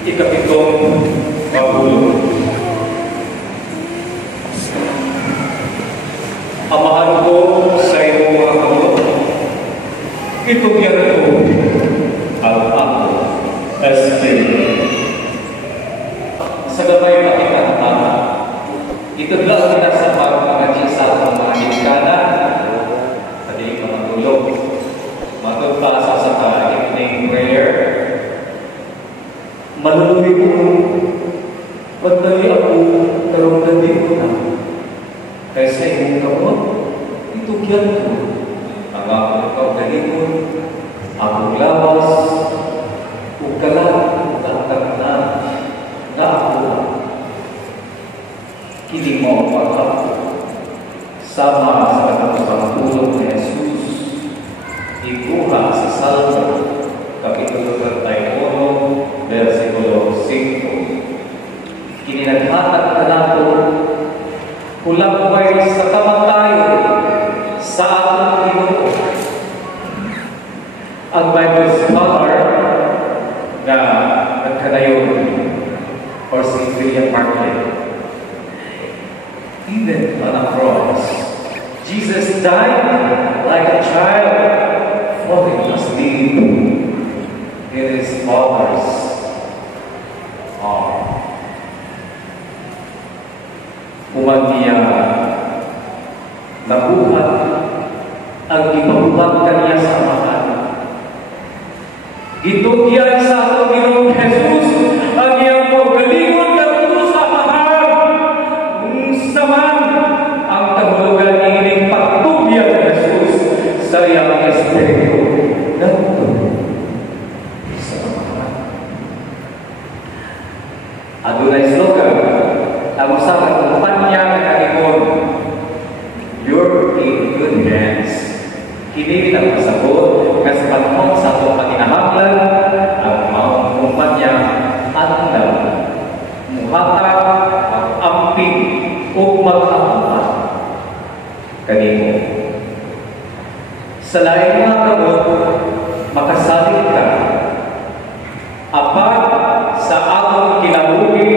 Ikapitong Pagulong. Amahan ko sa iyong mga kamot, itugyan ko ang ako Espiritu. Sa gabay na ikanatama, itudla kita sa pagpangaji sa mga hikana, sa di mga tulog, matugpasa sa ka-evening prayer. Maluluwi ko, pagdali ako, karong gabi ko na. Kaysa iyong kamot, itugyan ko ang akong kaugalingon, akong lawas, ugalan, tatagnan, na ako lang. Hindi mo ang pagkako, sama sa katapusang tulong ni Jesus, ikuha sa Salmo, Kapitulo 31, versikulo 5. Kininaghatag ka nato, kulambay sa kamatayo sa atong Ginoo. Ang Bible scholar na nagkadayon or si William Barclay, even on a cross, Jesus died like a child falling asleep in his Father's arms. Umandiya nabuhat ang ipabuhat kaniya sa amahan. Gitugyan sa atong Ginoong Jesus ang iyang pagalingon kadto sa amahan. Unsa man ang kahulugan ining pagtugyan ni Jesus sa iyang Espiritu kadto sa amahan. Adunay slogan ang usa ka kumpanya nga kaingon, "You're in good hands." Kini ang pasabot nga sa panahon sa atong paginahanglan, ang maong kumpanya andam muhatag, mag-amping o mag-amuha kanimo. Sa lain mga kamot, makasalig ka apat sa atong kinabuhi.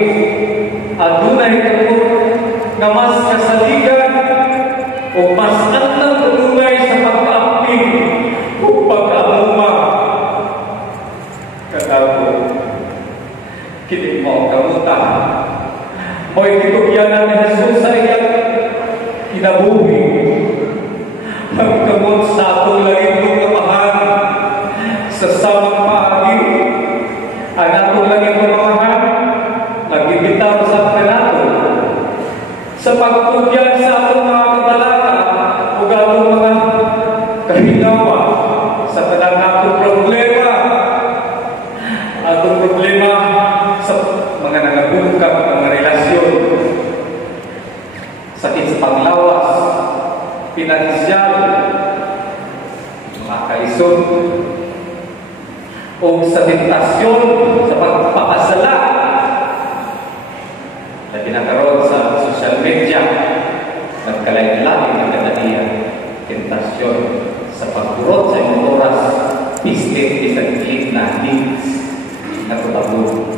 Adunay kamot nga mas kasaligan o mas atlang dunay sa pag-amping o pag-amuma. Katago, kini mo kamutan. Mo'y gitugyanan ni Jesus sa iyang kinabuhi. Pagkamot sa atong langitong kamahan sa samang paagi, ang atong langitong kamahan nagbibitaw sa kanato sa pagtugyan sa atong mga kabalaka o atong mga kahinawa sa tanang atong problema sa mga nangabungkang mga relasyon, sakit sa panglawas, pinansyal, mga kaisod, o sa tentasyon sa pagpapasala na pinakaroon sa social media, nagkalain-lain ang kadalian, tentasyon sa pagburot sa imong oras, pislit isang kilit na needs na kutabo,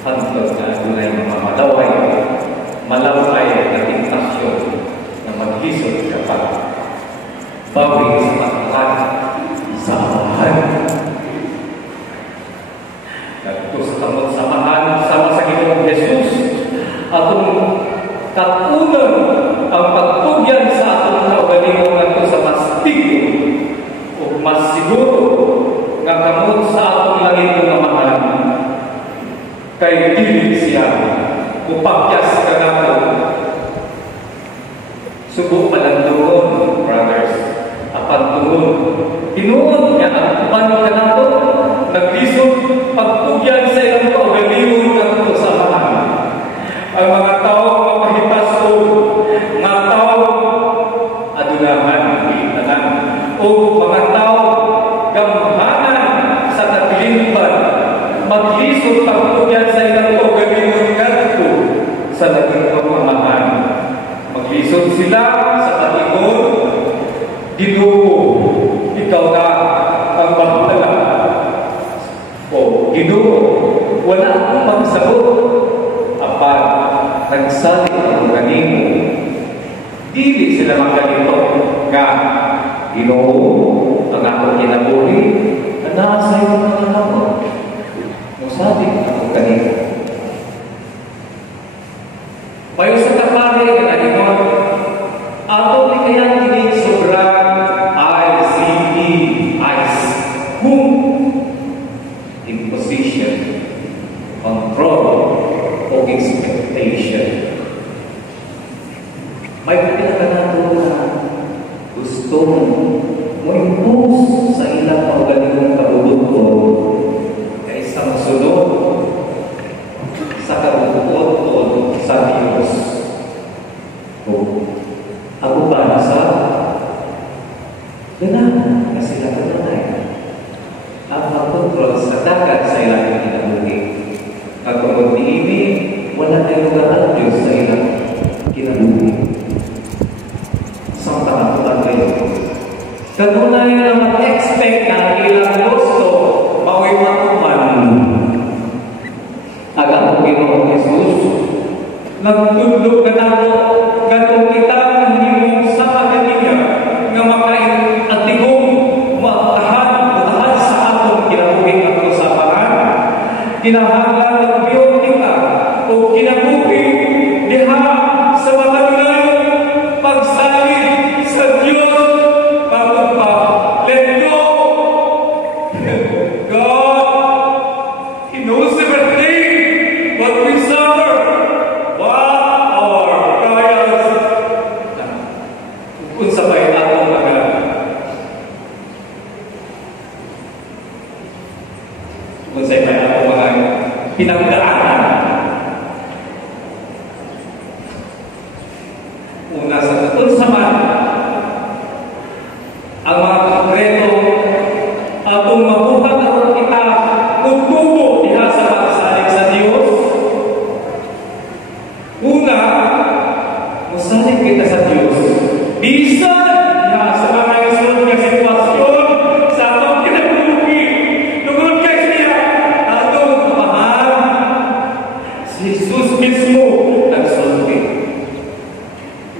hantod na dunay mga malaway, malaway na tentasyon na maghisod kapag bawing sa pagkakan sa amahan. Nagto sa tamot samahan sama sa Ginoong Jesus, atong katunan ang pagtugyan sa atong kaugalingon ngadto sa mas tigo o mas siguro nga kamot sa atong langit nga amahan. Kay dili siya upakyas ka nato. Subok malandungon, brothers, apan tungon. Tinuod nga ang uban ka nato, naglisod pagtugyan sa ilang kaugalingon ngadto sa amahan. Ang mga tao mapahipaso, mga tao adunahan, tanan, o mga tao gamhanan sa taglimban, maglisod pagtugyan sa ilang kaugalingon ngadto sa naging pamamahan. Maglisod sila sa patingon, Ginoo, ikaw na ang bahala. O Ginoo, wala akong Ginoo, ang akong kinabuhi, na nasa iyong mga kamot. Musabi ako kanina. Payo sa kapari, kanagingon, ato ni kaya kini sobrang ICD, ICE, whom imposition, control, o expectation. May kapila na gusto mo impose sa ilang paugalingong kabubutol kaysa masunod sa kabubutol sa Diyos. Ako ba sa ganahan na sila kananay at mag-control sa dagat sa ilang kinabuhi. At kung ini, wala tayong lugar ang Diyos sa ilang kinabuhi. Sampanang kayo. Kanunay na mag-expect na ilang gusto maway matuman. Agang Panginoong Jesus, nagtudlog na nato ganong kita hindi sa pagkaniya nga makain at tigong matahan sa atong kinabuhi at usapangan. Kinahanglan ng biotika o kinabuhi diha sa matagulay pagsalig sa Diyos pagpapa. Let go! God, He knows everything what we suffer, what our trials, kung sabay atong mga pinagdaanan. Una sa katunsaman, ang mga konkreto atong mabuhat aron kita utubo diha sa pagsalig sa Dios. Una, musalig kita sa Dios. Bisan diha sa mga isulod nga sitwasyon sa atong kinabuhi. Tungod kay siya, atong kamahal si Jesus mismo nagsulti.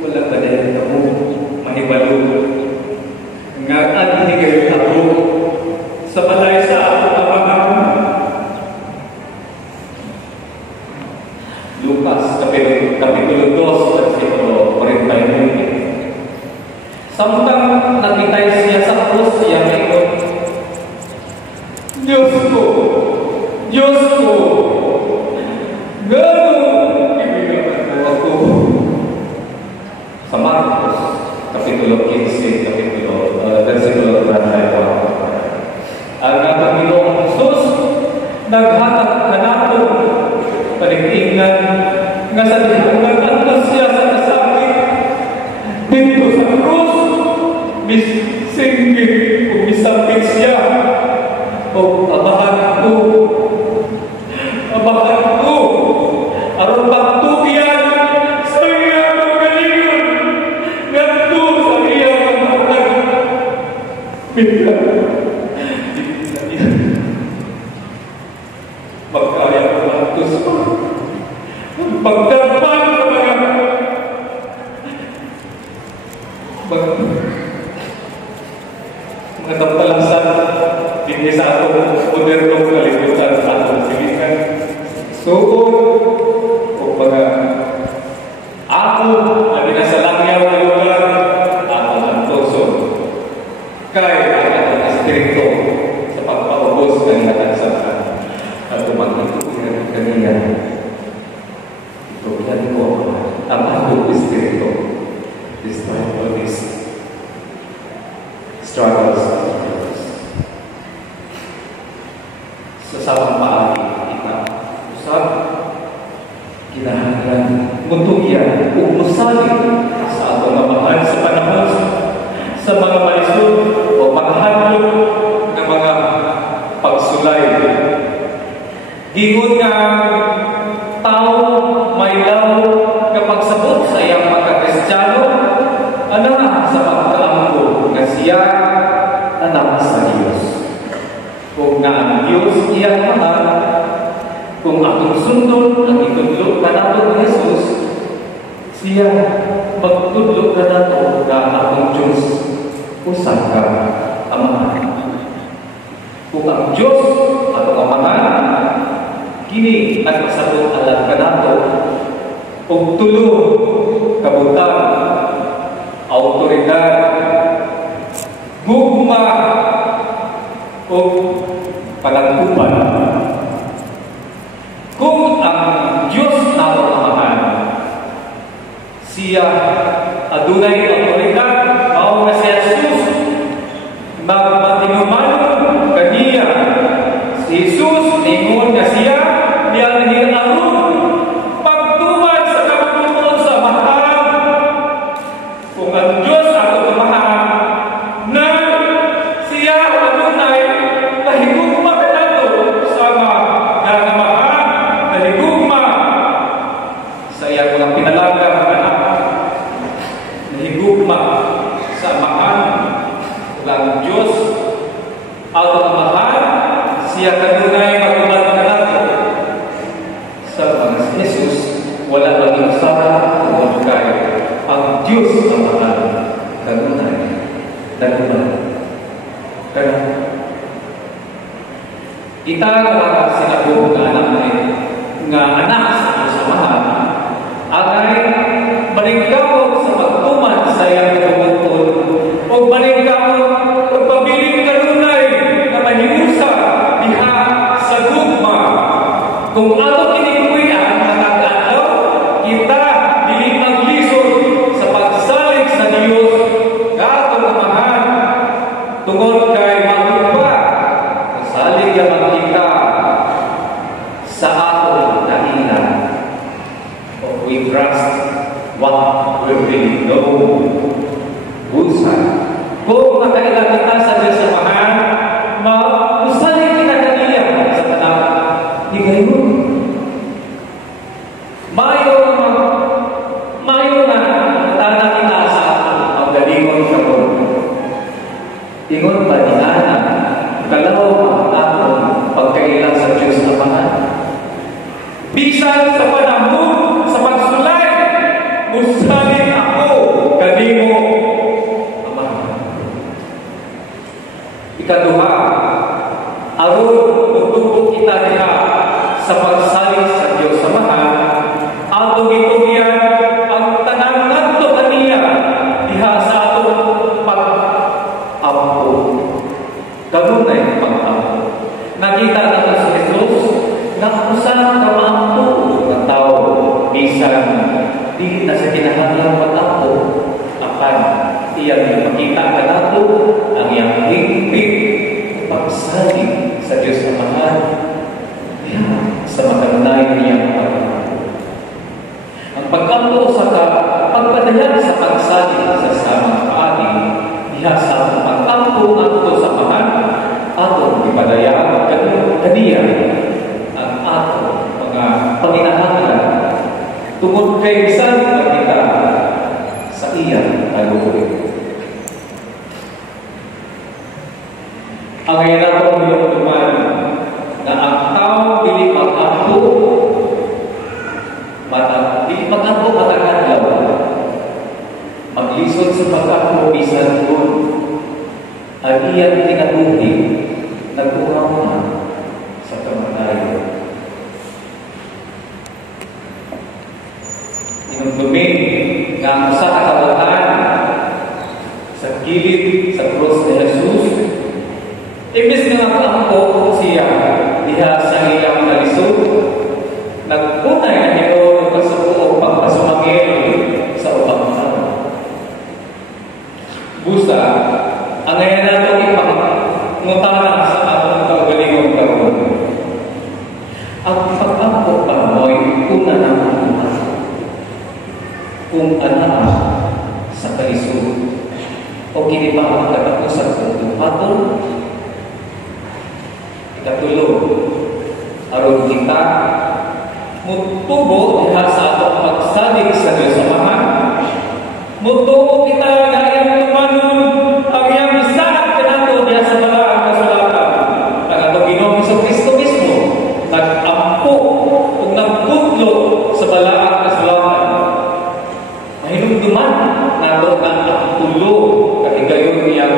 Wala ka dahil ako mahibalo nga at hinigay ako sa balay sa atong kamahal. Lucas kapitulo 2 versikulo 49. Samtang nakitay siya sa krus, siya ngayon, Diyos ko, gano'n ibigay ako. Sa Marcos, kapitulo 15, versikulo 31. Ang Panginoong Jesus, naghatag ka nato, paligtingan, nga sa naghantas siya sa kasakit, dito sa krus, misinggit o misapit siya, o abahan ko, aron pagtugian sa iyang magalingon, ngadto sa iyang matag. Bigla, magkaya ko natos pagdapan sa mga tampalasan hindi sa atong modernong kalibutan sa atong silikan. Suod o mga ako na nasa langyaw na lugar atong antoso kaya ang atong espiritu sa pagpaubos ng natansasan at umagpatuloy kaniya. Ito yan ko ang atong espiritu despite all these struggles. Sa samang paagi kita usap kinahanglan muntugyan ug musalig sa atong mamahan sa panahon sa mga malisod o paghadlok ng mga pagsulay. Gigon nga tao may law nga pagsabot sa iyang pagka-Kristiyano ana sa pagkaamgo nga siya anak sa Dios. Kung nga ang Diyos iyang mahal, kung atong sundon ang itudlo ka nato ng Jesus, siya magtudlo ka nato nga atong Diyos. O usa ka amahan. Kung ang Diyos ato amahan, kini nagpasabot alam kanato og tulo kabutang, autoridad, gugma o panagtupan. Kung ang Diyos na amahan, siya adunay autoridad, mao nga si Jesus, magmatinuman kaniya. Si Jesus, ingon nga siya, diyan hinaron, pagtuman sa kamatutunan sa amahan. Kung ang Diyos ato amahan, na siya adunay, nahigugma ka nato sa amahan, nahigugma sa iyang mga pinalagang anak, nahigugma sa amahan. Kung ang Diyos ato amahan, siya kanunay matubad ka nato sa mga si Jesus, wala maging usara tungkol kay ang Diyos amahan kanunay nagubad ka nato. Kita nga sinabog nga anak sa Diyos amahan, agay balingkawog sa pagtuman sa iyang kabutol o balingkawog pagpabiling kanunay na mahimusa diha sa gugma. Kung ato kinikuyan nakakalaw, kita dili maglisod sa pagsalig sa Dios nga atong amahan tungod kay magugma salig yaman kita sa atong dahilan. We trust what we really know. Busa. Kung makailan kita sa Diyos amahan, mausali kita kaniya sa tanang higayon. Mayo na tana kita sa pagdalingon sa Lord. Ingon ba ni Ana, kalaw ang pagkailan sa Diyos amahan? Bisan sa panahon sa pagsulay, musalin ako kanimo amahan. Ikaduha, aron magtubok kita diha sa pagsalig sa Diyos amahan, atong gitugyan ang tanang ngadto kaniya diha sa atong pag-ampo. Kanunay pag-ampo. Nakita nato si Jesus na usa ka maampo ng tao, bisan di na sa kinahanglan pag-ampo, apan iyang makita ka nato ang iyang higpit pagsalig sa Diyos amahan sa makanunay niyang pag-ampo. Ang pag-ampo sa pagpadayag sa pagsalig sa samang paagi diha sa pag-ampo ato sa amahan, atong ipadayag kaniya ang ato mga panginahanglan tungod kay bisan kita sa iyang kaluoy. Ang ngayon natong minumduman na ang tao dili mag-ampo matakadlaw, maglisod sa pag-ampo bisan doon ang iyang tinatuhi nag-uhaw na sa kamatayon. Inumdumin nga ang usa ka kabuhan sa gilid sa krus ni Jesus, imbes nga mag-ampo siya diha sa iyang kalisod, nagpunay na niyo pagsuko o pagpasumangil sa ubang tao. Busa, ang ngayon nato ipangutana sa atong kaugalingon karon. Ang pag-ampo pa mo'y una ng buhay. Kung anak sa kalisod o kiniba ang katapusan sa tumpaton, ikatulo, aron kita mutubo diha sa atong pagsalig sa Diyos amahan, mutubo kita nga iyang tumanon ang iyang bisahan kanato diha sa balaang kasulatan. Ang atong Ginoong Kristo mismo nag-ampo ug nagputlo sa balaang kasulatan. Mahinumduman nato nga ang tulo kahigayon niyang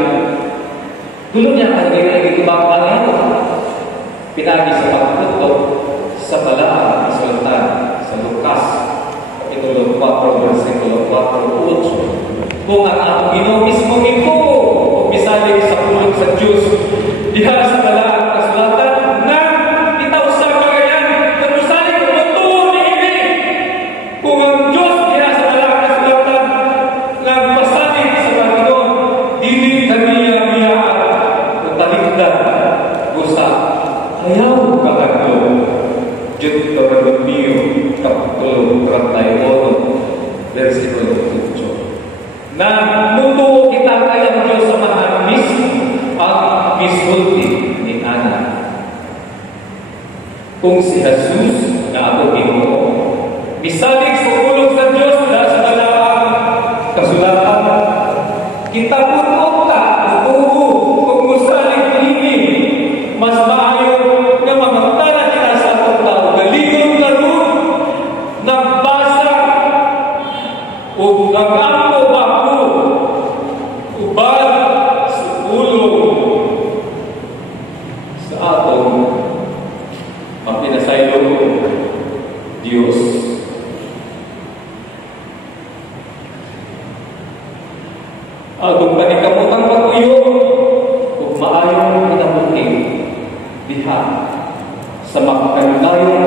Diyos. Atong kanikamutang pag-uyo, kung maayong kinabuting diha sa makakanunayong